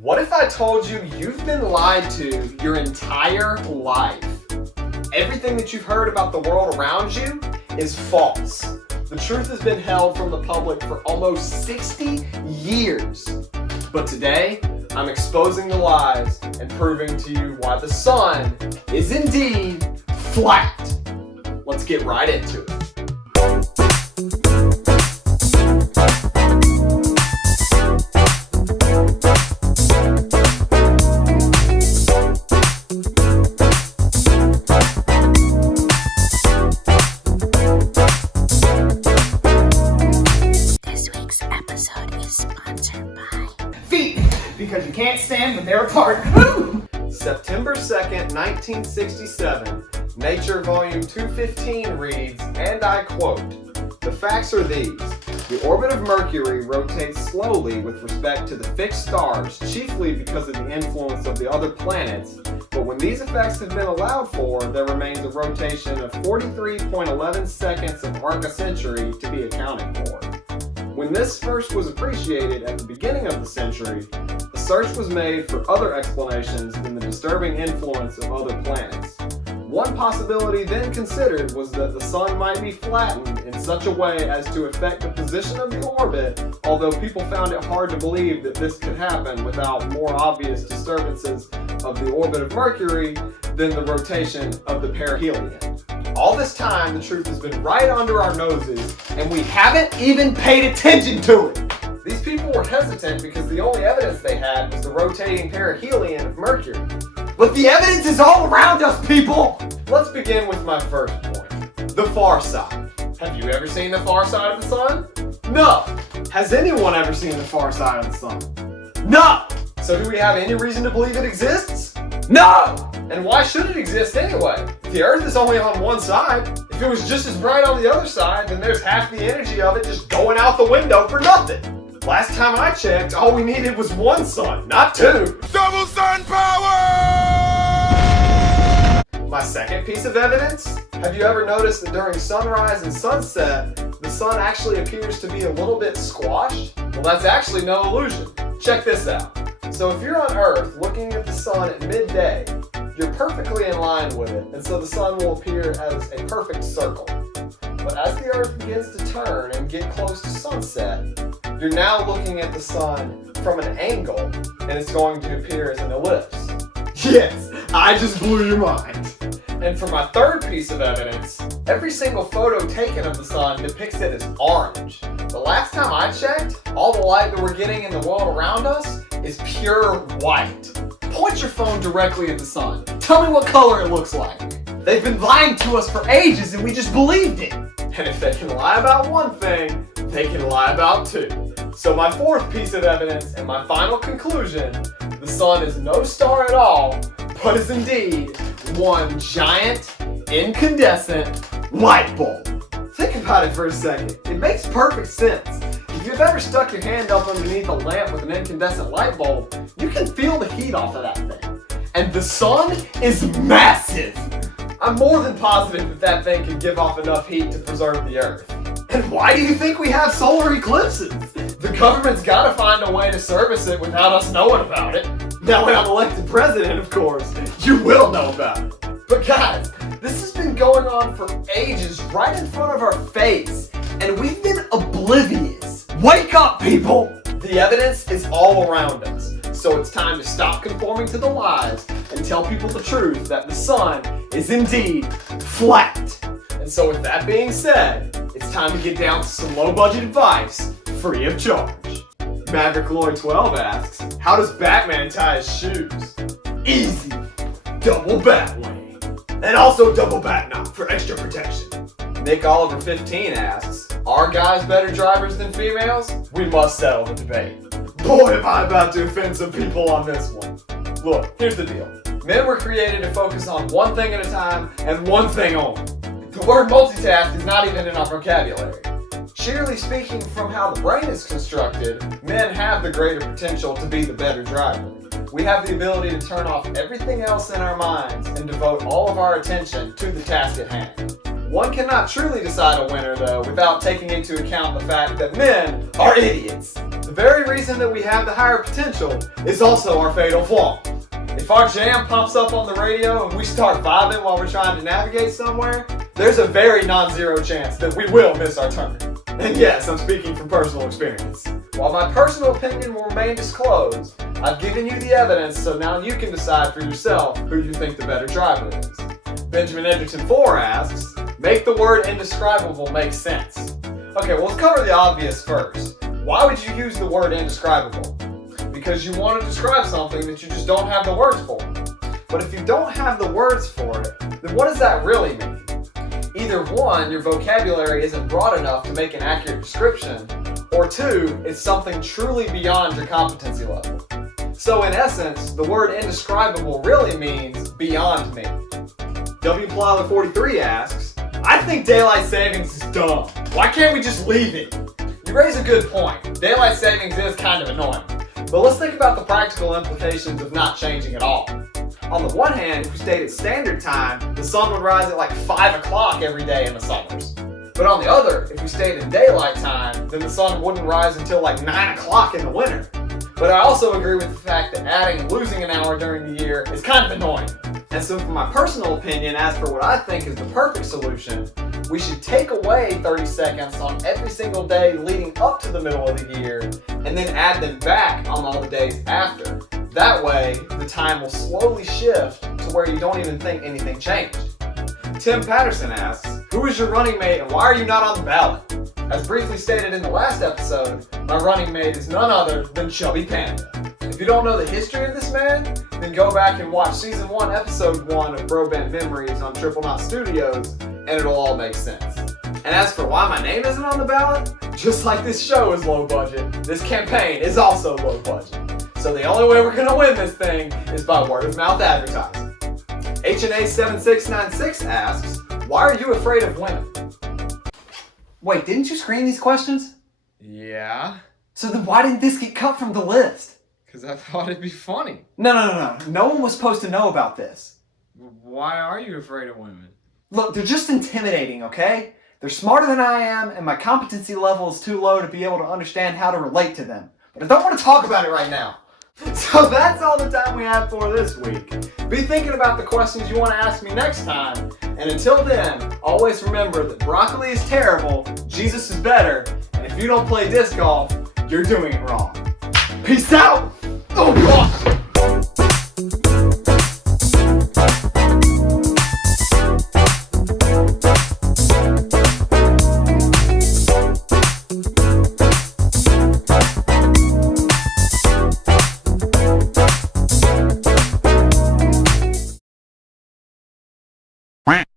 What if I told you you've been lied to your entire life? Everything that you've heard about the world around you is false. The truth has been held from the public for almost 60 years. But today, I'm exposing the lies and proving to you why the sun is indeed flat. Let's get right into it. Because you can't stand when they're apart. September 2nd, 1967, Nature Volume 215 reads, and I quote, "The facts are these. The orbit of Mercury rotates slowly with respect to the fixed stars, chiefly because of the influence of the other planets, but when these effects have been allowed for, there remains a rotation of 43.11 seconds of arc a century to be accounted for. When this first was appreciated at the beginning of the century, a search was made for other explanations than the disturbing influence of other planets. One possibility then considered was that the sun might be flattened in such a way as to affect the position of the orbit, although people found it hard to believe that this could happen without more obvious disturbances of the orbit of Mercury than the rotation of the perihelion. All this time, the truth has been right under our noses, and we haven't even paid attention to it. These people were hesitant because the only evidence they had was the rotating perihelion of Mercury. But the evidence is all around us, people! Let's begin with my first point. The far side. Have you ever seen the far side of the sun? No! Has anyone ever seen the far side of the sun? No! So do we have any reason to believe it exists? No! And why should it exist anyway? The Earth is only on one side. If it was just as bright on the other side, then there's half the energy of it just going out the window for nothing. Last time I checked, all we needed was one sun, not two. Double sun power! My second piece of evidence? Have you ever noticed that during sunrise and sunset, the sun actually appears to be a little bit squashed? Well, that's actually no illusion. Check this out. So if you're on Earth looking at the sun at midday, you're perfectly in line with it, and so the sun will appear as a perfect circle. But as the Earth begins to turn and get close to sunset, you're now looking at the sun from an angle, and it's going to appear as an ellipse. Yes, I just blew your mind. And for my third piece of evidence, every single photo taken of the sun depicts it as orange. The last time I checked, all the light that we're getting in the world around us is pure white. Point your phone directly at the sun. Tell me what color it looks like. They've been lying to us for ages and we just believed it. And if they can lie about one thing, they can lie about two. So my fourth piece of evidence and my final conclusion, the sun is no star at all, but is indeed one giant, incandescent light bulb. Think about it for a second. It makes perfect sense. If you've ever stuck your hand up underneath a lamp with an incandescent light bulb, you can feel the heat off of that thing. And the sun is massive. I'm more than positive that that thing can give off enough heat to preserve the Earth. And why do you think we have solar eclipses? The government's gotta find a way to service it without us knowing about it. Now when I'm elected president, of course, you will know about it. But guys, this has been going on for ages right in front of our face, and we've been oblivious. Wake up, people! The evidence is all around us, so it's time to stop conforming to the lies and tell people the truth that the sun is indeed flat. And so with that being said, it's time to get down to some low-budget advice, free of charge. Maverick Lloyd 12 asks, how does Batman tie his shoes? Easy. Double bat wing. And also double bat knot for extra protection. Nick Oliver 15 asks, are guys better drivers than females? We must settle the debate. Boy, am I about to offend some people on this one. Look, here's the deal. Men were created to focus on one thing at a time and one thing only. The word multitask is not even in our vocabulary. Sheerly speaking from how the brain is constructed, men have the greater potential to be the better driver. We have the ability to turn off everything else in our minds and devote all of our attention to the task at hand. One cannot truly decide a winner, though, without taking into account the fact that men are idiots. The very reason that we have the higher potential is also our fatal flaw. If our jam pops up on the radio and we start vibing while we're trying to navigate somewhere, there's a very non-zero chance that we will miss our turn. And yes, I'm speaking from personal experience. While my personal opinion will remain disclosed, I've given you the evidence so now you can decide for yourself who you think the better driver is. Benjamin Edgerton 4 asks, make the word indescribable make sense. Okay, well, let's cover the obvious first. Why would you use the word indescribable? Because you want to describe something that you just don't have the words for. But if you don't have the words for it, then what does that really mean? Either one, your vocabulary isn't broad enough to make an accurate description, or two, it's something truly beyond your competency level. So in essence, the word indescribable really means beyond me. WPlyler43 asks, I think daylight savings is dumb. Why can't we just leave it? You raise a good point. Daylight savings is kind of annoying. But let's think about the practical implications of not changing at all. On the one hand, if we stayed at standard time, the sun would rise at like 5 o'clock every day in the summers. But on the other, if we stayed in daylight time, then the sun wouldn't rise until like 9 o'clock in the winter. But I also agree with the fact that adding and losing an hour during the year is kind of annoying. And so for my personal opinion, as for what I think is the perfect solution, we should take away 30 seconds on every single day leading up to the middle of the year, and then add them back on all the days after. That way, the time will slowly shift to where you don't even think anything changed. Tim Patterson asks, who is your running mate and why are you not on the ballot? As briefly stated in the last episode, my running mate is none other than Chubby Panda. If you don't know the history of this man, then go back and watch Season 1, Episode 1 of Bro Band Memories on Triple Knot Studios, and it'll all make sense. And as for why my name isn't on the ballot, just like this show is low budget, this campaign is also low budget. So the only way we're gonna win this thing is by word of mouth advertising. HNA7696 asks, why are you afraid of women? Wait, didn't you screen these questions? Yeah. So then why didn't this get cut from the list? Because I thought it'd be funny. No. No one was supposed to know about this. Why are you afraid of women? Look, they're just intimidating, okay? They're smarter than I am, and my competency level is too low to be able to understand how to relate to them. But I don't want to talk about it right now. So that's all the time we have for this week. Be thinking about the questions you want to ask me next time. And until then, always remember that broccoli is terrible, Jesus is better, and if you don't play disc golf, you're doing it wrong. Peace out! Oh God!